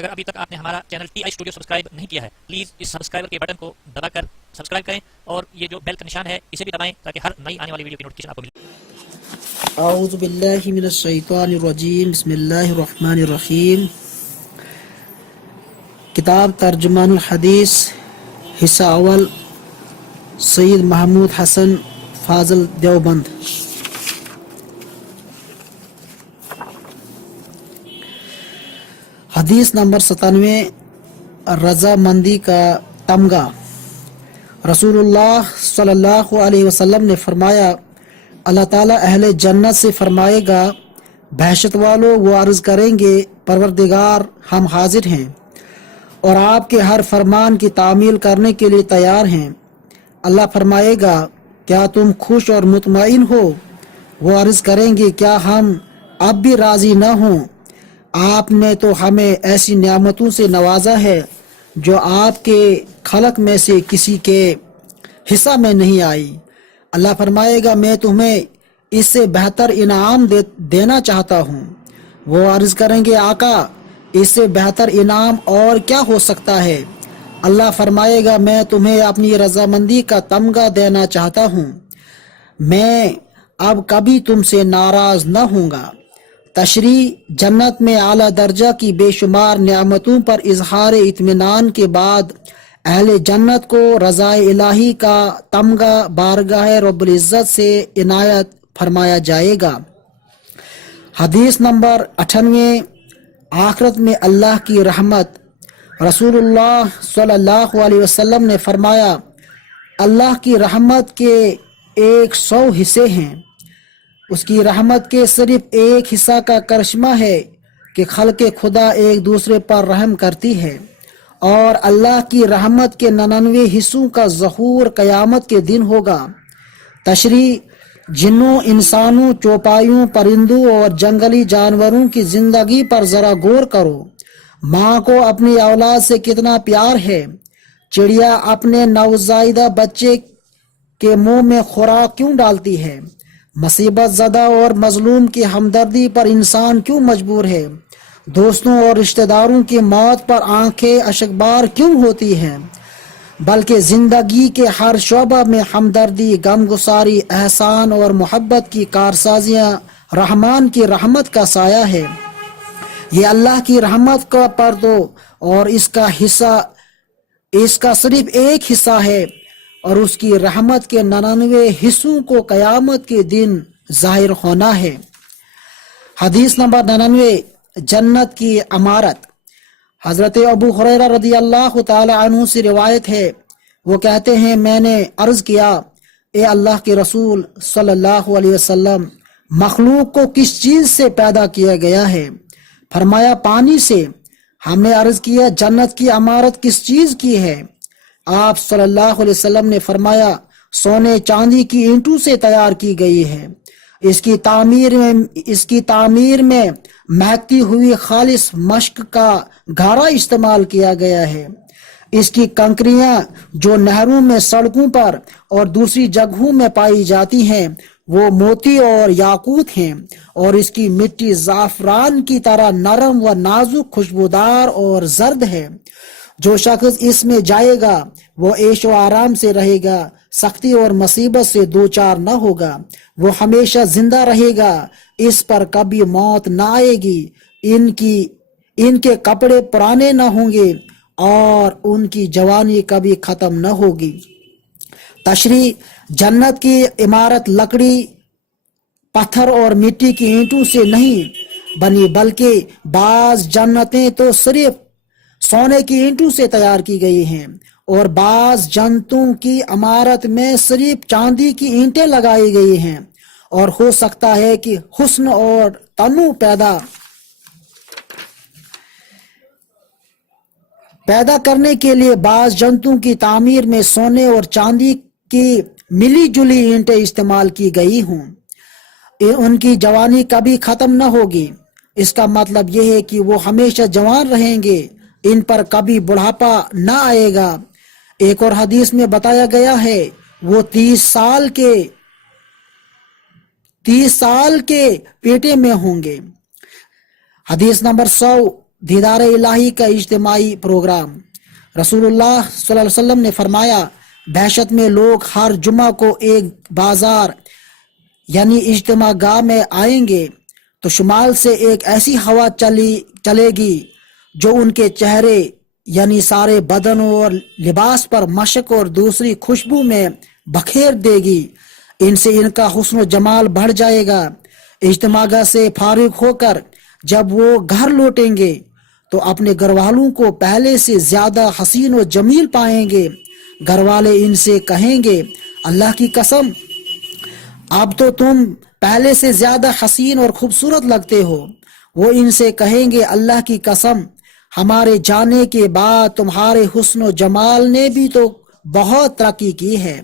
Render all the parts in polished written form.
اگر ابھی تک آپ نے ہمارا channel T I studio subscribe نہیں کیا ہے پلیز اس سبسکرائبر کے بٹن کو دبا کر سبسکرائب کریں اور یہ جو بیل کا نشان ہے اسے بھی دبائیں تاکہ ہر نئی آنے والی ویڈیو کی نوٹیفیکیشن آپ کو ملے۔ اعوذ باللہ من الشیطان الرجیم، بسم اللہ الرحمن الرحیم۔ کتاب ترجمان الحدیث، حصہ اول، سید محمود حسن فاضل دیوبند۔ حدیث نمبر 97، رضامندی کا تمغہ۔ رسول اللہ صلی اللہ علیہ وسلم نے فرمایا، اللہ تعالیٰ اہل جنت سے فرمائے گا، بہشت والوں، وہ عرض کریں گے، پروردگار ہم حاضر ہیں اور آپ کے ہر فرمان کی تعمیل کرنے کے لیے تیار ہیں۔ اللہ فرمائے گا، کیا تم خوش اور مطمئن ہو؟ وہ عرض کریں گے، کیا ہم اب بھی راضی نہ ہوں؟ آپ نے تو ہمیں ایسی نعمتوں سے نوازا ہے جو آپ کے خلق میں سے کسی کے حصہ میں نہیں آئی۔ اللہ فرمائے گا، میں تمہیں اس سے بہتر انعام دینا چاہتا ہوں۔ وہ عرض کریں گے، آقا اس سے بہتر انعام اور کیا ہو سکتا ہے؟ اللہ فرمائے گا، میں تمہیں اپنی رضامندی کا تمغہ دینا چاہتا ہوں، میں اب کبھی تم سے ناراض نہ ہوں گا۔ تشریح: جنت میں اعلیٰ درجہ کی بے شمار نعمتوں پر اظہار اطمینان کے بعد اہل جنت کو رضا الہی کا تمغہ بارگاہ رب العزت سے عنایت فرمایا جائے گا۔ حدیث نمبر 98، آخرت میں اللہ کی رحمت۔ رسول اللہ صلی اللہ علیہ وسلم نے فرمایا، اللہ کی رحمت کے 100 حصے ہیں، اس کی رحمت کے صرف ایک حصہ کا کرشمہ ہے کہ خلق خدا ایک دوسرے پر رحم کرتی ہے، اور اللہ کی رحمت کے 99 حصوں کا ظہور قیامت کے دن ہوگا۔ تشریح: جنوں، انسانوں، چوپایوں، پرندوں اور جنگلی جانوروں کی زندگی پر ذرا غور کرو۔ ماں کو اپنی اولاد سے کتنا پیار ہے۔ چڑیا اپنے نوزائیدہ بچے کے منہ میں خوراک کیوں ڈالتی ہے؟ مصیبت زدہ اور مظلوم کی ہمدردی پر انسان کیوں مجبور ہے؟ دوستوں اور رشتہ داروں کی موت پر آنکھیں اشکبار کیوں ہوتی ہیں؟ بلکہ زندگی کے ہر شعبہ میں ہمدردی، غمگساری، احسان اور محبت کی کارسازیاں رحمان کی رحمت کا سایہ ہے۔ یہ اللہ کی رحمت کا پردو اور اس کا صرف ایک حصہ ہے، اور اس کی رحمت کے 99 حصوں کو قیامت کے دن ظاہر ہونا ہے۔ حدیث نمبر 99، جنت کی عمارت۔ حضرت ابو ہریرہ رضی اللہ تعالی عنہ سے روایت ہے، وہ کہتے ہیں، میں نے عرض کیا، اے اللہ کے رسول صلی اللہ علیہ وسلم، مخلوق کو کس چیز سے پیدا کیا گیا ہے؟ فرمایا، پانی سے۔ ہم نے عرض کیا، جنت کی عمارت کس چیز کی ہے؟ آپ صلی اللہ علیہ وسلم نے فرمایا، سونے چاندی کی اینٹوں سے تیار کی گئی ہے، اس کی تعمیر میں مہکتی ہوئی خالص مشک کا گھارا استعمال کیا گیا ہے۔ اس کی کنکریاں جو نہروں میں، سڑکوں پر اور دوسری جگہوں میں پائی جاتی ہیں، وہ موتی اور یاقوت ہیں، اور اس کی مٹی زعفران کی طرح نرم و نازک، خوشبودار اور زرد ہے۔ جو شخص اس میں جائے گا وہ عیش و آرام سے رہے گا، سختی اور مصیبت سے دوچار نہ ہوگا، وہ ہمیشہ زندہ رہے گا، اس پر کبھی موت نہ آئے گی، ان کے کپڑے پرانے نہ ہوں گے اور ان کی جوانی کبھی ختم نہ ہوگی۔ تشریح: جنت کی عمارت لکڑی، پتھر اور مٹی کی اینٹوں سے نہیں بنی، بلکہ بعض جنتیں تو صرف سونے کی اینٹوں سے تیار کی گئی ہیں، اور بعض جنتوں کی عمارت میں صرف چاندی کی اینٹیں لگائی گئی ہیں، اور ہو سکتا ہے کہ حسن اور تنوع پیدا کرنے کے لیے بعض جنتوں کی تعمیر میں سونے اور چاندی کی ملی جلی اینٹیں استعمال کی گئی ہوں۔ ان کی جوانی کبھی ختم نہ ہوگی، اس کا مطلب یہ ہے کہ وہ ہمیشہ جوان رہیں گے، ان پر کبھی بڑھاپا نہ آئے گا۔ ایک اور حدیث میں بتایا گیا ہے، وہ 30 سال کے پیٹے میں ہوں گے۔ حدیث نمبر 100، دیدار الہی کا اجتماعی پروگرام۔ رسول اللہ صلی اللہ علیہ وسلم نے فرمایا بحشت میں لوگ ہر جمعہ کو ایک بازار یعنی اجتماع گاہ میں آئیں گے تو شمال سے ایک ایسی ہوا چلے گی جو ان کے چہرے یعنی سارے بدن اور لباس پر مشک اور دوسری خوشبو میں بکھیر دے گی، ان سے ان کا حسن و جمال بڑھ جائے گا۔ اجتماع گاہ سے فارغ ہو کر جب وہ گھر لوٹیں گے تو اپنے گھر والوں کو پہلے سے زیادہ حسین و جمیل پائیں گے۔ گھر والے ان سے کہیں گے اللہ کی قسم اب تو تم پہلے سے زیادہ حسین اور خوبصورت لگتے ہو۔ وہ ان سے کہیں گے اللہ کی قسم ہمارے جانے کے بعد تمہارے حسن و جمال نے بھی تو بہت ترقی کی ہے۔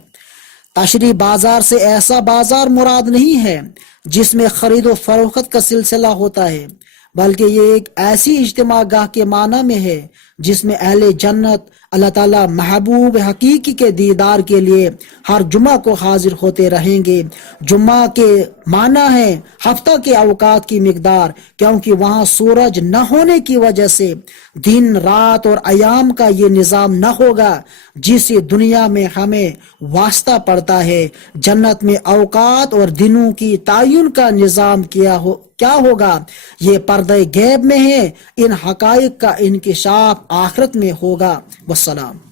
تشریح بازار سے ایسا بازار مراد نہیں ہے جس میں خرید و فروخت کا سلسلہ ہوتا ہے، بلکہ یہ ایک ایسی اجتماع گاہ کے معنی میں ہے جس میں اہل جنت اللہ تعالیٰ محبوب حقیقی کے دیدار کے لیے ہر جمعہ کو حاضر ہوتے رہیں گے۔ جمعہ کے معنی ہے ہفتہ کے اوقات کی مقدار، کیونکہ وہاں سورج نہ ہونے کی وجہ سے دن رات اور ایام کا یہ نظام نہ ہوگا جس سے دنیا میں ہمیں واسطہ پڑتا ہے۔ جنت میں اوقات اور دنوں کی تعین کا نظام کیا ہوگا یہ پردہ غیب میں ہے، ان حقائق کا انکشاف آخرت میں ہوگا۔ والسلام۔